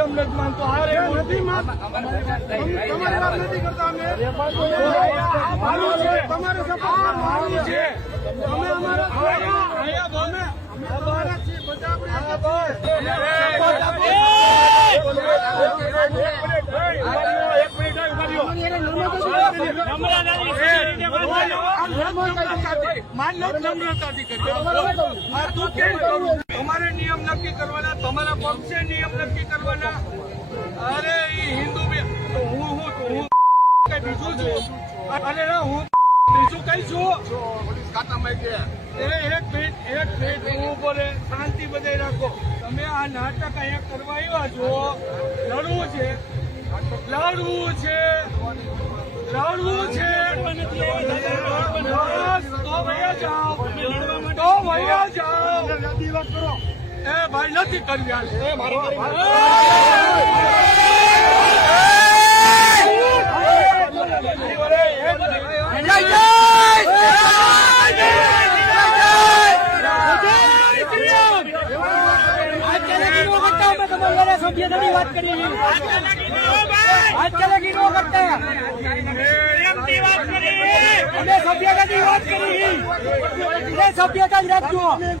કેમ નથી માનતો આ રે નથી માન તમારી વાત નથી કરતા અમે તમારે સપોર્ટ મારું છે અમે અમારા બધા આપણે એક મિનિટ ઊભા રહ્યો તમારે નિયમ નક્કી કરવાના, તમારા પક્ષે નિયમ નક્કી કરવાના. અરે, ઈ હિન્દુ તો હું હું હું કઈ બીજું છું? અરે હું બીજું કઈ છું? એ એક મિનિટ એક મિનિટ, હું બોલે શાંતિ બધે રાખો. તમે આ નાટક અહીંયા કરવા આવ્યા છો. લડવું છે. લડવું છે. લડવું છે બસ, તો વયા જાઓ તો વયા જાઓ યાદી વાત કરો એ નથી કરવી હાલે. અરે, એક મિનિટ. સભ્યતા જ રાખજો